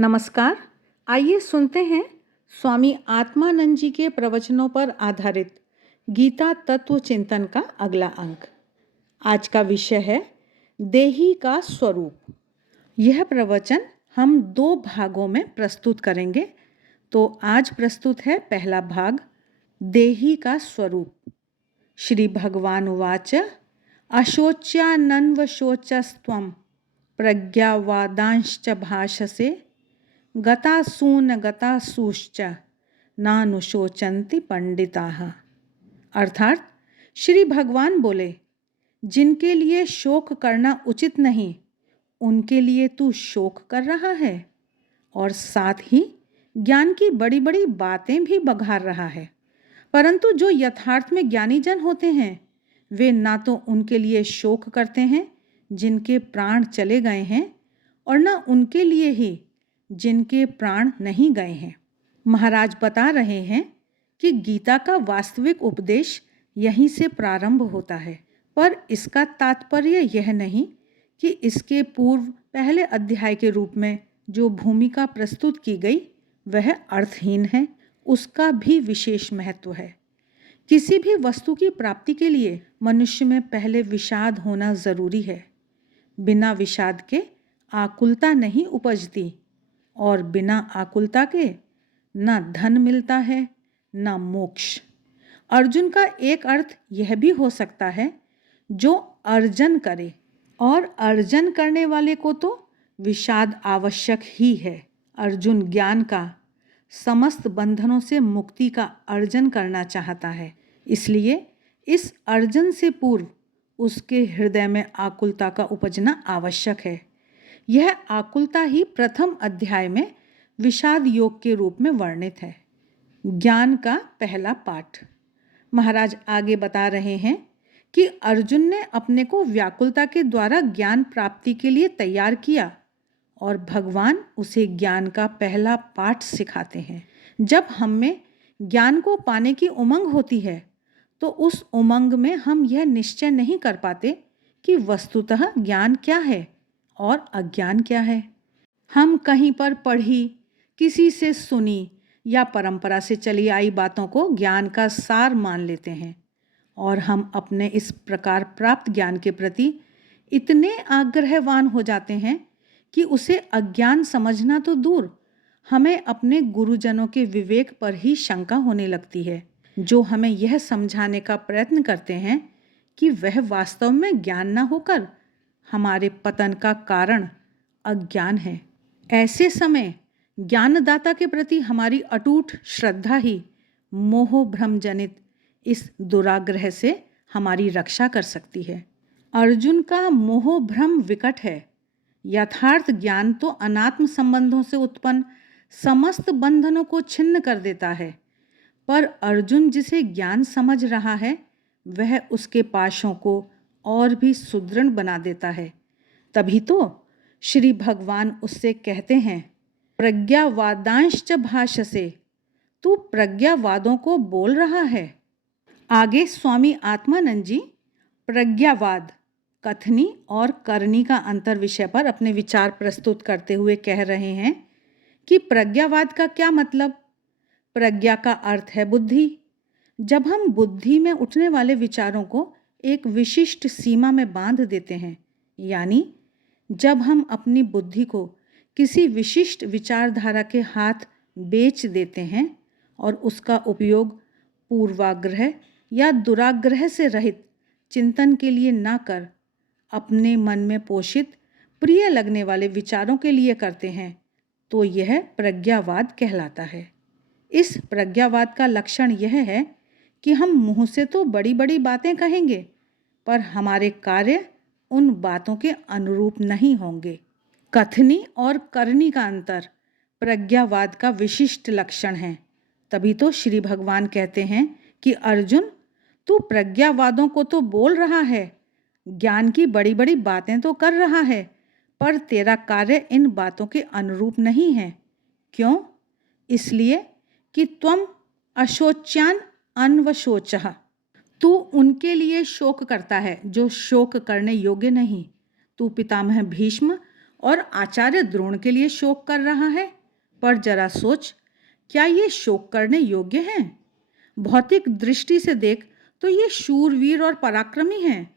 नमस्कार। आइए सुनते हैं स्वामी आत्मानंद जी के प्रवचनों पर आधारित गीता तत्व चिंतन का अगला अंक। आज का विषय है देही का स्वरूप। यह प्रवचन हम 2 भागों में प्रस्तुत करेंगे। तो आज प्रस्तुत है पहला भाग, देही का स्वरूप। श्री भगवान उवाच अशोच्यानन्वशोचस्त्वं प्रज्ञावादांश्च भाषसे गतासून गतासूश्च नानुशोचन्ति पंडिताः। अर्थात श्री भगवान बोले, जिनके लिए शोक करना उचित नहीं उनके लिए तू शोक कर रहा है और साथ ही ज्ञान की बड़ी बड़ी बातें भी बघार रहा है। परंतु जो यथार्थ में ज्ञानी जन होते हैं वे ना तो उनके लिए शोक करते हैं जिनके प्राण चले गए हैं और न उनके लिए ही जिनके प्राण नहीं गए हैं। महाराज बता रहे हैं कि गीता का वास्तविक उपदेश यहीं से प्रारंभ होता है, पर इसका तात्पर्य यह नहीं कि इसके पूर्व पहले अध्याय के रूप में जो भूमिका प्रस्तुत की गई वह अर्थहीन है। उसका भी विशेष महत्व है। किसी भी वस्तु की प्राप्ति के लिए मनुष्य में पहले विषाद होना जरूरी है। बिना विषाद के आकुलता नहीं उपजती और बिना आकुलता के न धन मिलता है न मोक्ष। अर्जुन का एक अर्थ यह भी हो सकता है जो अर्जन करे, और अर्जन करने वाले को तो विषाद आवश्यक ही है। अर्जुन ज्ञान का, समस्त बंधनों से मुक्ति का अर्जन करना चाहता है, इसलिए इस अर्जन से पूर्व उसके हृदय में आकुलता का उपजना आवश्यक है। यह आकुलता ही प्रथम अध्याय में विषाद योग के रूप में वर्णित है। ज्ञान का पहला पाठ। महाराज आगे बता रहे हैं कि अर्जुन ने अपने को व्याकुलता के द्वारा ज्ञान प्राप्ति के लिए तैयार किया और भगवान उसे ज्ञान का पहला पाठ सिखाते हैं। जब हम में ज्ञान को पाने की उमंग होती है तो उस उमंग में हम यह निश्चय नहीं कर पाते कि वस्तुतः ज्ञान क्या है और अज्ञान क्या है। हम कहीं पर पढ़ी, किसी से सुनी या परंपरा से चली आई बातों को ज्ञान का सार मान लेते हैं और हम अपने इस प्रकार प्राप्त ज्ञान के प्रति इतने आग्रहवान हो जाते हैं कि उसे अज्ञान समझना तो दूर, हमें अपने गुरुजनों के विवेक पर ही शंका होने लगती है, जो हमें यह समझाने का प्रयत्न करते हैं कि वह वास्तव में ज्ञान न होकर हमारे पतन का कारण अज्ञान है। ऐसे समय ज्ञानदाता के प्रति हमारी अटूट श्रद्धा ही मोह भ्रम जनित इस दुराग्रह से हमारी रक्षा कर सकती है। अर्जुन का मोह भ्रम विकट है। यथार्थ ज्ञान तो अनात्म संबंधों से उत्पन्न समस्त बंधनों को छिन्न कर देता है, पर अर्जुन जिसे ज्ञान समझ रहा है वह उसके पाशों को और भी सुदृढ़ बना देता है। तभी तो श्री भगवान उससे कहते हैं, प्रज्ञावादांश्च भाषसे, तू प्रज्ञावादों को बोल रहा है। आगे स्वामी आत्मानंद जी प्रज्ञावाद, कथनी और करनी का अंतर विषय पर अपने विचार प्रस्तुत करते हुए कह रहे हैं कि प्रज्ञावाद का क्या मतलब। प्रज्ञा का अर्थ है बुद्धि। जब हम बुद्धि में उठने वाले विचारों को एक विशिष्ट सीमा में बांध देते हैं, यानी जब हम अपनी बुद्धि को किसी विशिष्ट विचारधारा के हाथ बेच देते हैं और उसका उपयोग पूर्वाग्रह या दुराग्रह से रहित चिंतन के लिए ना कर अपने मन में पोषित प्रिय लगने वाले विचारों के लिए करते हैं, तो यह प्रज्ञावाद कहलाता है। इस प्रज्ञावाद का लक्षण यह है कि हम मुंह से तो बड़ी बड़ी बातें कहेंगे, पर हमारे कार्य उन बातों के अनुरूप नहीं होंगे। कथनी और करनी का अंतर प्रज्ञावाद का विशिष्ट लक्षण है। तभी तो श्री भगवान कहते हैं कि अर्जुन, तू प्रज्ञावादों को तो बोल रहा है, ज्ञान की बड़ी बड़ी बातें तो कर रहा है, पर तेरा कार्य इन बातों के अनुरूप नहीं है। क्यों? इसलिए कि त्वम अशोच्यान अन्वशोचः, तू उनके लिए शोक करता है जो शोक करने योग्य नहीं। तू पितामह भीष्म और आचार्य द्रोण के लिए शोक कर रहा है। पर जरा सोच, क्या ये शोक करने योग्य हैं? भौतिक दृष्टि से देख तो ये शूरवीर और पराक्रमी हैं।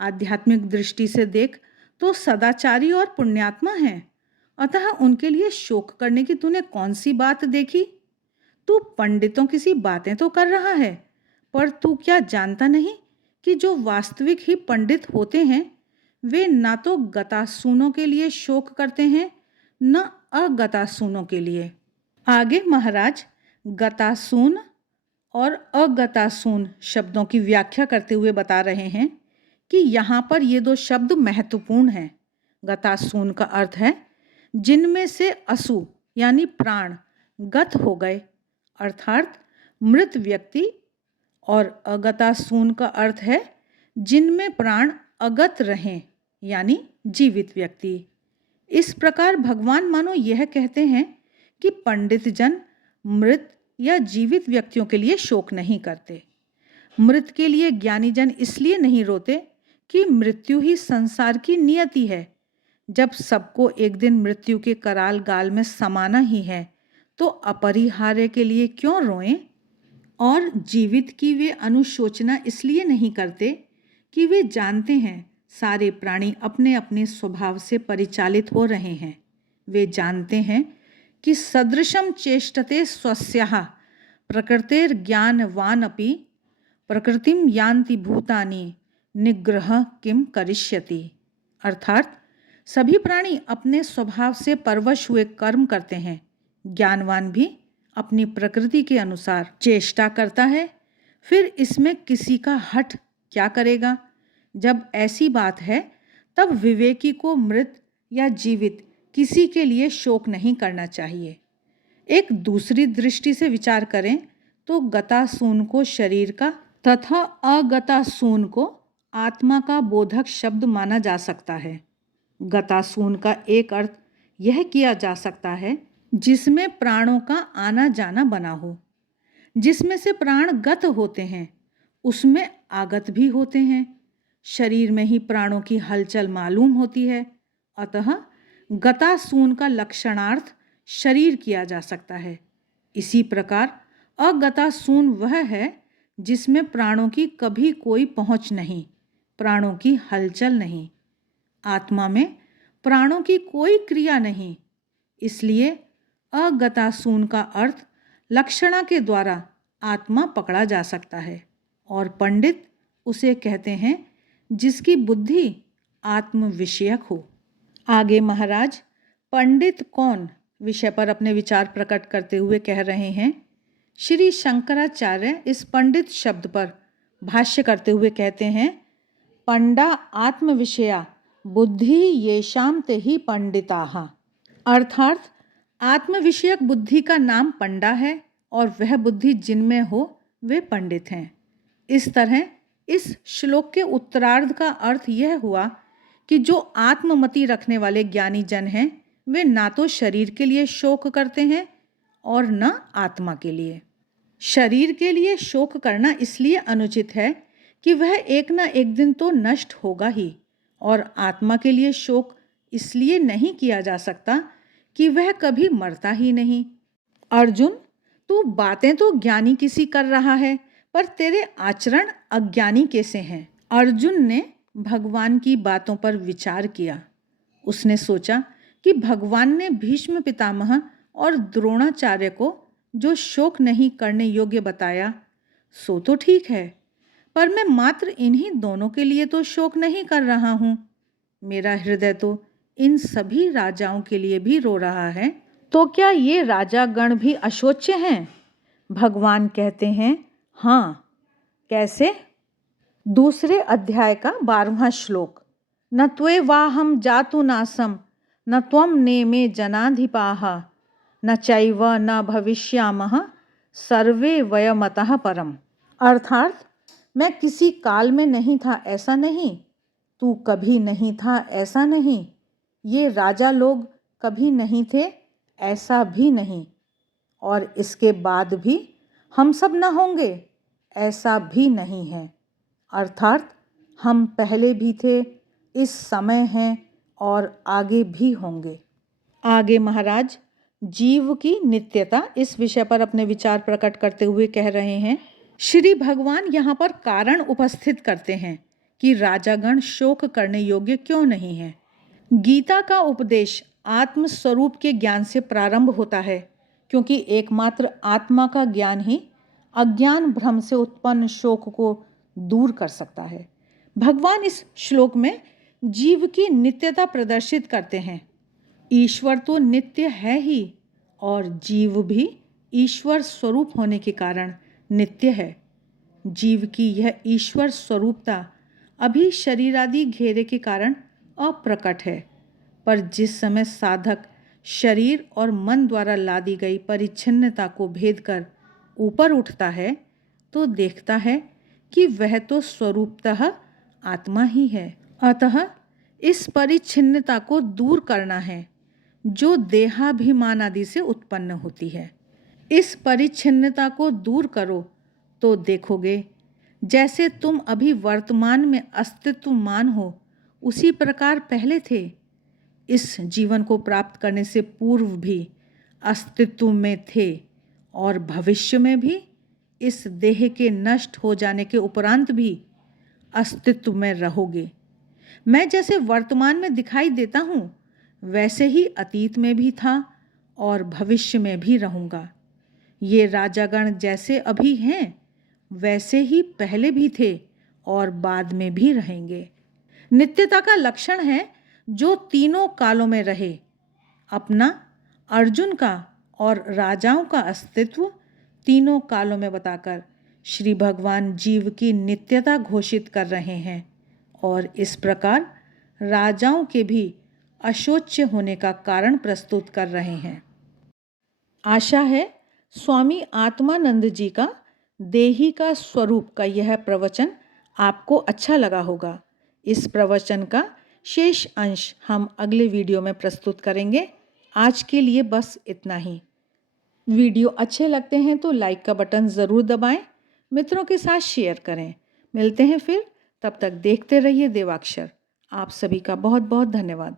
आध्यात्मिक दृष्टि से देख तो सदाचारी और पुण्यात्मा हैं। अतः उनके लिए शोक करने की तूने कौन सी बात देखी? तू पंडितों की सी बातें तो कर रहा है, पर तू क्या जानता नहीं कि जो वास्तविक ही पंडित होते हैं वे ना तो गतासूनों के लिए शोक करते हैं न अगतासूनों के लिए। आगे महाराज गतासून और अगतासून शब्दों की व्याख्या करते हुए बता रहे हैं कि यहाँ पर ये दो शब्द महत्वपूर्ण हैं। गतासून का अर्थ है जिनमें से असु यानी प्राण गत हो गए अर्थात मृत व्यक्ति, और अगतासून का अर्थ है जिनमें प्राण अगत रहें यानी जीवित व्यक्ति। इस प्रकार भगवान मानो यह कहते हैं कि पंडित जन मृत या जीवित व्यक्तियों के लिए शोक नहीं करते। मृत के लिए ज्ञानी जन इसलिए नहीं रोते कि मृत्यु ही संसार की नियति है। जब सबको एक दिन मृत्यु के कराल गाल में समाना ही है तो अपरिहार्य के लिए क्यों रोएं? और जीवित की वे अनुशोचना इसलिए नहीं करते कि वे जानते हैं सारे प्राणी अपने अपने स्वभाव से परिचालित हो रहे हैं। वे जानते हैं कि सदृशम चेष्टते स्वस्याः प्रकृतेर्ज्ञानवानपि प्रकृतिम यान्ति भूतानि निग्रह किम करिष्यति। अर्थात सभी प्राणी अपने स्वभाव से परवश हुए कर्म करते हैं। ज्ञानवान भी अपनी प्रकृति के अनुसार चेष्टा करता है, फिर इसमें किसी का हठ क्या करेगा? जब ऐसी बात है तब विवेकी को मृत या जीवित किसी के लिए शोक नहीं करना चाहिए। एक दूसरी दृष्टि से विचार करें तो गतासून को शरीर का तथा अगतासून को आत्मा का बोधक शब्द माना जा सकता है। गतासून का एक अर्थ यह किया जा सकता है जिसमें प्राणों का आना जाना बना हो। जिसमें से प्राण गत होते हैं उसमें आगत भी होते हैं। शरीर में ही प्राणों की हलचल मालूम होती है, अतः गतासून का लक्षणार्थ शरीर किया जा सकता है। इसी प्रकार अगतासून वह है जिसमें प्राणों की कभी कोई पहुंच नहीं, प्राणों की हलचल नहीं। आत्मा में प्राणों की कोई क्रिया नहीं, इसलिए अगतासून का अर्थ लक्षणा के द्वारा आत्मा पकड़ा जा सकता है। और पंडित उसे कहते हैं जिसकी बुद्धि आत्म विषयक हो। आगे महाराज पंडित कौन विषय पर अपने विचार प्रकट करते हुए कह रहे हैं। श्री शंकराचार्य इस पंडित शब्द पर भाष्य करते हुए कहते हैं, पंडा आत्म विषया बुद्धि येषाम ते ही पंडिताः। अर्थात आत्म विषयक बुद्धि का नाम पंडा है और वह बुद्धि जिनमें हो वे पंडित हैं। इस तरह इस श्लोक के उत्तरार्ध का अर्थ यह हुआ कि जो आत्ममति रखने वाले ज्ञानी जन हैं वे ना तो शरीर के लिए शोक करते हैं और न आत्मा के लिए। शरीर के लिए शोक करना इसलिए अनुचित है कि वह एक न एक दिन तो नष्ट होगा ही, और आत्मा के लिए शोक इसलिए नहीं किया जा सकता कि वह कभी मरता ही नहीं। अर्जुन, तू बातें तो ज्ञानी किसी कर रहा है पर तेरे आचरण अज्ञानी कैसे हैं? अर्जुन ने भगवान की बातों पर विचार किया। उसने सोचा कि भगवान ने भीष्म पितामह और द्रोणाचार्य को जो शोक नहीं करने योग्य बताया सो तो ठीक है, पर मैं मात्र इन्हीं दोनों के लिए तो शोक नहीं कर रहा हूँ। मेरा हृदय तो इन सभी राजाओं के लिए भी रो रहा है। तो क्या ये राजागण भी अशोच्य हैं? भगवान कहते हैं, हाँ। कैसे? दूसरे अध्याय का 12वां श्लोक, न त्वेवाहं जातु नासम न त्वं नेमे जनाधिपाः न चैव न भविष्यामः सर्वे वयमतः परम। अर्थात मैं किसी काल में नहीं था ऐसा नहीं, तू कभी नहीं था ऐसा नहीं, ये राजा लोग कभी नहीं थे ऐसा भी नहीं, और इसके बाद भी हम सब न होंगे ऐसा भी नहीं है। अर्थात हम पहले भी थे, इस समय हैं और आगे भी होंगे। आगे महाराज जीव की नित्यता इस विषय पर अपने विचार प्रकट करते हुए कह रहे हैं। श्री भगवान यहाँ पर कारण उपस्थित करते हैं कि राजागण शोक करने योग्य क्यों नहीं है। गीता का उपदेश आत्म स्वरूप के ज्ञान से प्रारंभ होता है, क्योंकि एकमात्र आत्मा का ज्ञान ही अज्ञान भ्रम से उत्पन्न शोक को दूर कर सकता है। भगवान इस श्लोक में जीव की नित्यता प्रदर्शित करते हैं। ईश्वर तो नित्य है ही और जीव भी ईश्वर स्वरूप होने के कारण नित्य है। जीव की यह ईश्वर स्वरूपता अभी शरीर आदि घेरे के कारण अप्रकट है, पर जिस समय साधक शरीर और मन द्वारा लादी गई परिच्छिन्नता को भेद कर ऊपर उठता है तो देखता है कि वह तो स्वरूपतः आत्मा ही है। अतः इस परिच्छिन्नता को दूर करना है जो देहाभिमान आदि से उत्पन्न होती है। इस परिच्छिन्नता को दूर करो तो देखोगे जैसे तुम अभी वर्तमान में अस्तित्वमान हो उसी प्रकार पहले थे। इस जीवन को प्राप्त करने से पूर्व भी अस्तित्व में थे और भविष्य में भी इस देह के नष्ट हो जाने के उपरांत भी अस्तित्व में रहोगे। मैं जैसे वर्तमान में दिखाई देता हूँ वैसे ही अतीत में भी था और भविष्य में भी रहूँगा। ये राजागण जैसे अभी हैं वैसे ही पहले भी थे और बाद में भी रहेंगे। नित्यता का लक्षण है जो तीनों कालों में रहे। अपना, अर्जुन का और राजाओं का अस्तित्व तीनों कालों में बताकर श्री भगवान जीव की नित्यता घोषित कर रहे हैं और इस प्रकार राजाओं के भी अशोच्य होने का कारण प्रस्तुत कर रहे हैं। आशा है स्वामी आत्मानंद जी का देही का स्वरूप का यह प्रवचन आपको अच्छा लगा होगा। इस प्रवचन का शेष अंश हम अगले वीडियो में प्रस्तुत करेंगे। आज के लिए बस इतना ही। वीडियो अच्छे लगते हैं तो लाइक का बटन ज़रूर दबाएं, मित्रों के साथ शेयर करें। मिलते हैं फिर, तब तक देखते रहिए देवाक्षर। आप सभी का बहुत बहुत धन्यवाद।